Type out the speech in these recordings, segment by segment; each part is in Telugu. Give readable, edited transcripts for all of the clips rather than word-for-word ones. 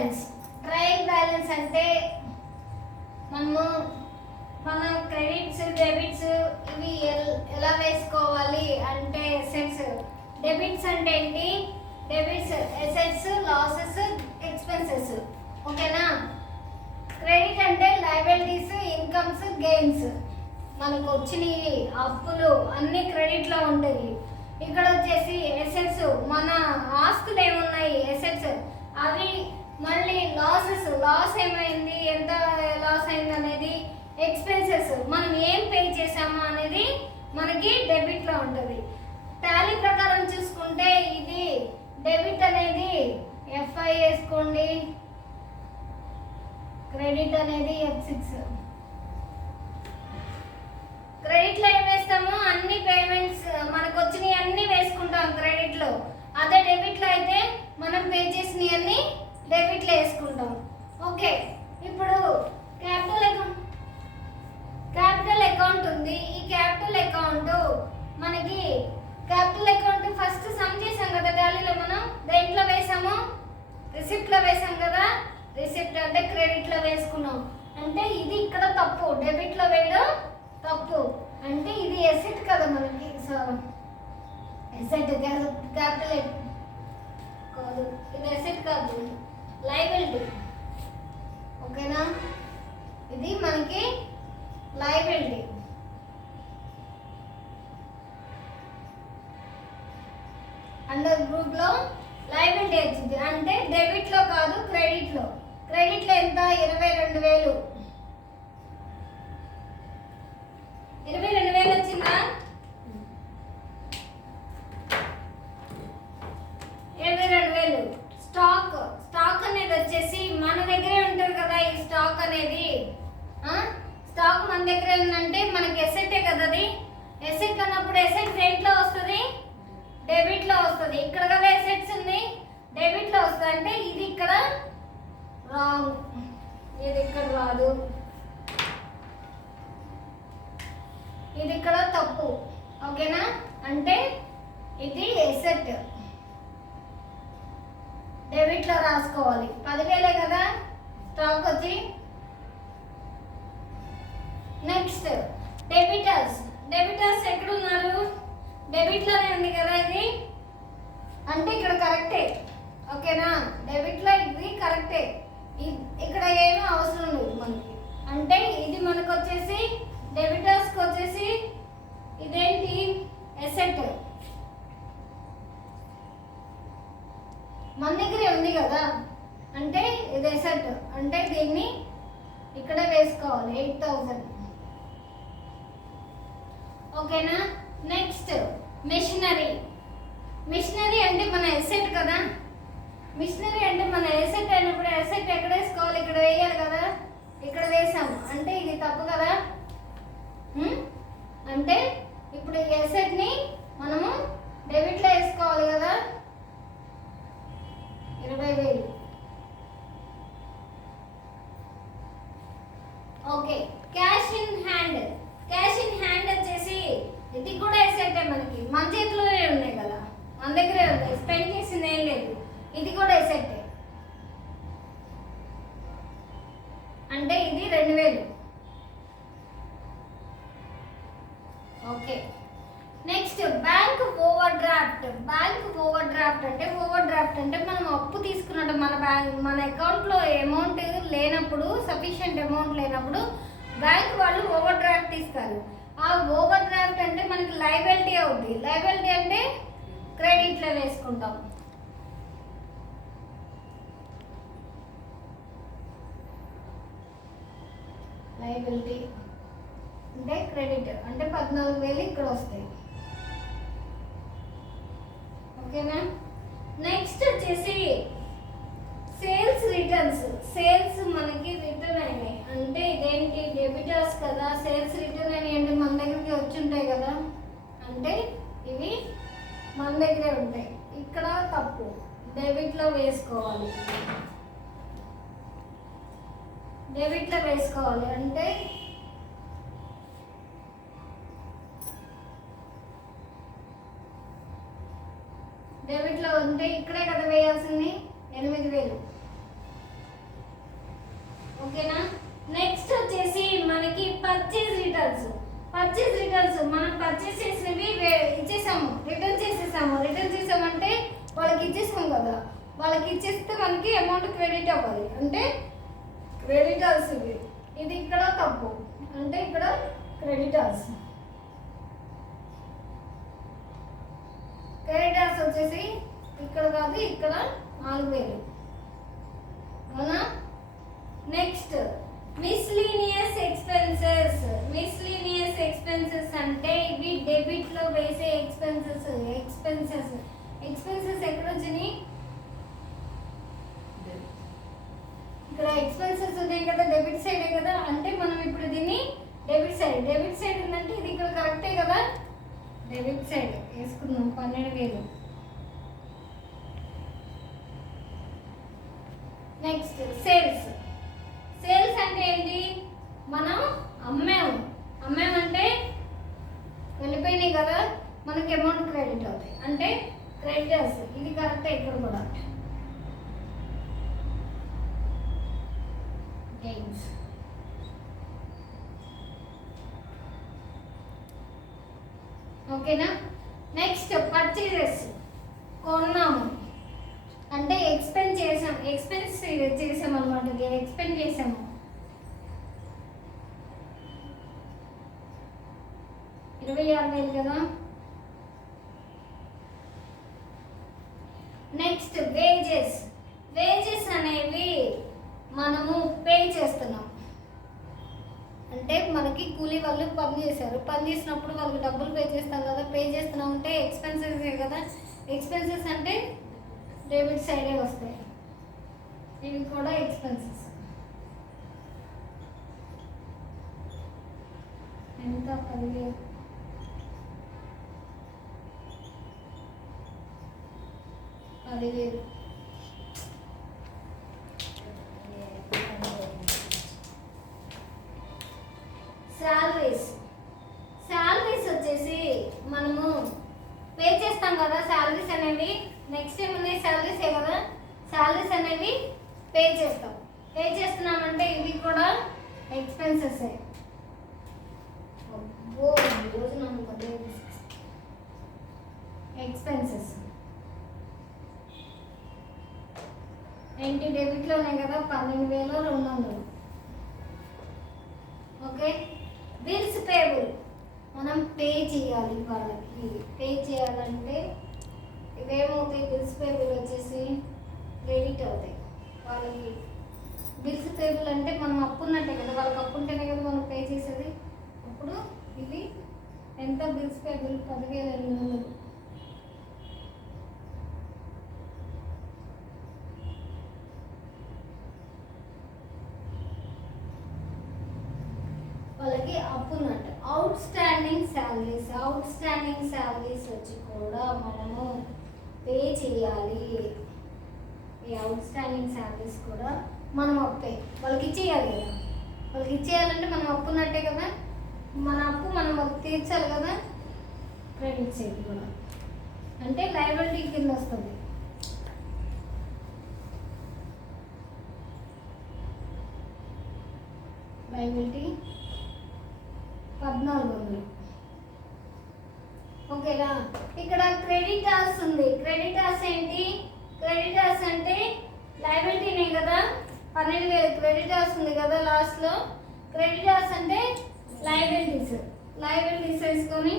బ్యాలెన్స్. ట్రయల్ బ్యాలెన్స్ అంటే మనము మన క్రెడిట్స్ డెబిట్స్ ఇవి ఎలా వేసుకోవాలి అంటే అసెట్స్. డెబిట్స్ అంటే ఏంటి? Debits assets, losses, expenses. ఓకేనా? క్రెడిట్ అంటే లయబిలిటీస్, ఇన్కమ్స్, గెయిన్స్. మనకు వచ్చినవి అప్పులు అన్ని క్రెడిట్లో ఉంటాయి. ఇక్కడ వచ్చేసి అసెట్స్, మన ఆస్తులు ఏమున్నాయి అసెట్స్ అవి. మళ్ళీ లాస్ ఏమైంది, ఎంత లాస్ అయింది అనేది. ఎక్స్పెన్సెస్ మనం ఏం పే చేసామో అనేది మనకి డెబిట్లో ఉంటుంది. టాలీ ప్రకారం చూసుకుంటే ఇది డెబిట్ అనేది F5 వేసుకోండి, క్రెడిట్ అనేది F6. క్రెడిట్లో ఏం వేస్తాము? అన్ని పేమెంట్స్ మనకు వచ్చినవి అన్నీ వేసుకుంటాం క్రెడిట్లో. అదే డెబిట్లో అయితే మనం పే చేసినవి అన్నీ డెబిట్లో వేసుకుంటాం. ఓకే, ఇప్పుడు క్యాపిటల్ అకౌంట్ ఉంది. ఈ క్యాపిటల్ అకౌంట్ మనకి ఫస్ట్ సమ్ చేసాం కదా టాలీలో. మనం దేంట్లో వేసాము? రిసిప్ట్లో వేసాం కదా. రిసిప్ట్ అంటే క్రెడిట్లో వేసుకున్నాం. అంటే ఇది ఇక్కడ తప్పు, డెబిట్లో వేయడం తప్పు. అంటే ఇది ఎసెట్ కదా మనకి. సో ఎసెట్ క్యాపిటల్ కాదు, ఇది ఎసెట్ కాదు, లయబిలిటీ. ఓకేనా? ఇది మనకి లయబిలిటీ. అండర్ గ్రూప్లో లయబిలిటీ వచ్చింది. అంటే డెబిట్లో కాదు, క్రెడిట్లో. క్రెడిట్లో ఎంత? 22,000. 22,000 వచ్చిందా? 22,000. స్టాక్ అనేది వచ్చేసి మన దగ్గరే ఉంటుంది కదా. ఈ స్టాక్ అనేది స్టాక్ మన దగ్గరే ఉందంటే మనకి ఎసెటే కదా. అది ఎసెట్ అన్నప్పుడు ఎసెట్ దేంట్లో వస్తుంది? డెబిట్లో వస్తుంది. ఇక్కడ కదా ఎసెట్స్ ఉంది, డెబిట్లో వస్తుంది. అంటే ఇది ఇక్కడ రాంగ్, ఇది ఇక్కడ రాదు, ఇది ఇక్కడ తప్పు. ఓకేనా? అంటే ఇది ఎసెట్, డెబిట్లో రాసుకోవాలి. 10,000 కదా స్టాక్ వచ్చి. నెక్స్ట్ డెబిటర్స్ ఎక్కడ ఉన్నారు? డెబిట్లోనే ఉంది కదా ఇది. అంటే ఇక్కడ కరెక్టే. ఓకేనా? డెబిట్లో ఇది కరెక్టే. ఇక్కడ ఏమీ అవసరం లేదు మనకి. అంటే ఇది మనకు వచ్చేసి డెబిటర్స్కి వచ్చేసి ఇదేంటి? ఎసెట్. మన దగ్గరే ఉంది కదా. అంటే ఇది ఎసెట్. అంటే దీన్ని ఇక్కడే వేసుకోవాలి 8,000. ఓకేనా? నెక్స్ట్ మిషనరీ అంటే మన ఎసెట్ కదా. మిషనరీ అంటే మన ఎసెట్ అయినప్పుడు ఎసెట్ ఎక్కడ వేసుకోవాలి? ఇక్కడ వేయాలి కదా. ఇక్కడ వేసాము అంటే ఇది తప్పు కదా. అంటే ఇప్పుడు ఈ ఎసెట్ని మనము డెబిట్లో వేసుకోవాలి కదా. 20,000. ఓకే, క్యాష్ ఇన్ హ్యాండ్ వచ్చేసి ఇది కూడా ఎసెటే మనకి. మన చేతిలోనే ఉన్నాయి కదా, మన దగ్గరే ఉన్నాయి, స్పెండ్ చేసింది ఏం లేదు. ఇది కూడా ఎసెటే. అంటే ఇది 2,000. Okay, next bank over draft అంటే మనం అప్పు తీసుకున్నట్టు మన అకౌంట్లో అమౌంట్ లేనప్పుడు, సఫిషియెంట్ అమౌంట్ లేనప్పుడు బ్యాంక్ వాళ్ళు ఓవర్ డ్రాఫ్ట్ ఇస్తారు. ఆ ఓవర్ డ్రాఫ్ట్ అంటే మనకి లయబిలిటీ అవుద్ది. లయబిలిటీ అంటే క్రెడిట్లో వేసుకుంటాం. లయబిలిటీ అంటే క్రెడిట్ అంటే 14,000 ఇక్కడ వస్తాయి. ఓకేనా? నెక్స్ట్ వచ్చేసి సేల్స్ మనకి రిటర్న్ అయినాయి. అంటే ఇదేంటి? డెబిటర్స్ కదా. సేల్స్ రిటర్న్ అయినాయి అంటే మన దగ్గరికి వచ్చి ఉంటాయి కదా. అంటే ఇవి మన దగ్గరే ఉంటాయి. ఇక్కడ తప్పు, డెబిట్లో వేసుకోవాలి. అంటే డెబిట్లో ఉంటే ఇక్కడే కదా వేయాల్సింది. 8,000. ఓకేనా. నెక్స్ట్ వచ్చేసి మనకి పర్చేజ్ రిటర్న్స్. పర్చేజ్ రిటర్న్స్ మనం పర్చేస్ చేసినవి ఇచ్చేసాము, రిటర్న్ చేసామంటే వాళ్ళకి ఇచ్చేసాం కదా, వాళ్ళకి ఇచ్చేస్తే మనకి అమౌంట్ క్రెడిట్ అవ్వాలి. అంటే క్రెడిటర్స్ ఇది ఇక్కడ తప్పు, అంటే ఇక్కడ క్రెడిటర్స్ వచ్చేసి ఇక్కడ కాదు, ఇక్కడ 4000 అవునా. నెక్స్ట్ మిస్లీనియస్ ఎక్స్పెన్సెస్ అంటే ఇవి డెబిట్ లో వేసే ఎక్స్పెన్సెస్ ఎక్కడ వచ్చినాయి, ఇక్కడ ఎక్స్పెన్సెస్ ఉన్నాయి కదా, డెబిట్ సైడే కదా. అంటే మనం ఇప్పుడు దీన్ని డెబిట్ సైడ్ ఉందంటే ఇది ఇక్కడ కరెక్టే కదా, డెబిట్ సైడ్ వేసుకుందాం 12,000. నెక్స్ట్ సేల్స్ అంటే ఏంటి, మనం అమ్మామంటే వెళ్ళిపోయినాయి కదా, మనకి అమౌంట్ క్రెడిట్ అవుతాయి, అంటే క్రెడిటర్స్. ఇది కరెక్టే ఇక్కడ కూడా. గెయిన్స్ ఓకేనా. నెక్స్ట్ పర్చేజెస్, కొన్నాము అంటే ఎక్స్పెండ్ చేసాం అనమాట, ఎక్స్పెండ్ చేసాము. $26,000 కదా. నెక్స్ట్ వేజెస్ అనేవి మనము పే చేస్తున్నాం. అంటే మనకి కూలీ వాళ్ళు పని చేసినప్పుడు వాళ్ళకి డబ్బులు పే చేస్తాం కదా, పే చేస్తున్నాం అంటే ఎక్స్పెన్సెస్ కదా. ఎక్స్పెన్సెస్ అంటే డెబిట్ సైడే వస్తాయి, ఇవి కూడా ఎక్స్పెన్సెస్. ఎంత 10,000, శాలరీస్ వచ్చేసి మనము పే చేస్తాం కదా శాలరీస్ అనేవి. నెక్స్ట్ ఏమున్నాయి, శాలరీసే కదా, శాలరీస్ అనేవి పే చేస్తున్నామంటే ఇవి కూడా ఎక్స్పెన్సెస్. ఎక్స్పెన్సెస్ ఏంటి, డెబిట్లో ఉన్నాయి కదా 12,200. ఓకే. బిల్స్ పేబుల్ మనం పే చేయాలి, వాళ్ళకి పే చేయాలంటే ఇవేమవుతాయి, బిల్స్ పేబుల్ వచ్చేసి క్రెడిట్ అవుతాయి వాళ్ళకి. బిల్స్ పేబుల్ అంటే మనం అప్పు ఉన్నట్టే కదా, వాళ్ళకి అప్పు ఉంటేనే కదా మనం పే చేసేది. అప్పుడు ఇది ఎంత, బిల్స్ పేబుల్ 10,200. వాళ్ళకి అప్పు ఉన్నట్టు. అవుట్ స్టాండింగ్ శాలరీస్ వచ్చి కూడా మనము పే చేయాలి. ఈ అవుట్ స్టాండింగ్ శాలరీస్ కూడా మనం అప్పే వాళ్ళకి ఇచ్చేయాలి కదా, వాళ్ళకి ఇచ్చేయాలంటే మనం అప్పున్నట్టే కదా, మన అప్పు మనం వాళ్ళకి తీర్చాలి కదా. క్రెడిట్ సైడ్ కూడా అంటే లయబిలిటీ కింద వస్తుంది. లయబిలిటీ 1400. ఓకేనా. ఇక్కడ క్రెడిటార్స్ ఉంది. క్రెడిటార్స్ ఏంటి, క్రెడిటార్స్ అంటే లయబిలిటీనే కదా, 12,000 క్రెడిటార్స్ ఉంది కదా లాస్ట్లో. క్రెడిటార్స్ అంటే లయబిలిటీస్ వేసుకొని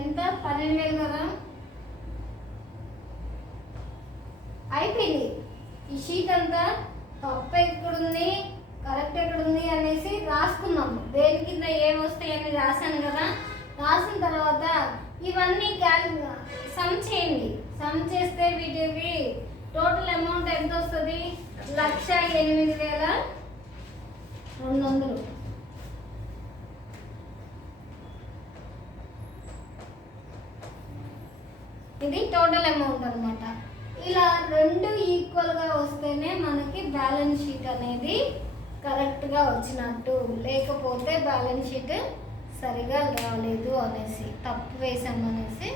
ఎంత 12,000 కదా. అయిపోయింది ఈ షీట్ అంతా. తప్పు ఎక్కడుంది, కరెక్ట్ ఎక్కడుంది అనేసి రాసుకున్నాము. దేని కింద ఏమొస్తాయి అని రాశాను కదా. రాసిన తర్వాత ఇవన్నీ సమ్ చేయండి. సమ్ చేస్తే వీటికి టోటల్ అమౌంట్ ఎంత వస్తుంది, 1,08,200. ఇది టోటల్ అమౌంట్ అనమాట. ఇలా రెండు ఈక్వల్గా వస్తేనే మనకి బ్యాలెన్స్ షీట్ అనేది కరెక్ట్గా వచ్చినట్టు, లేకపోతే బ్యాలెన్స్ షీట్ సరిగా రాలేదు అనేసి, తప్పు వేసామనేసి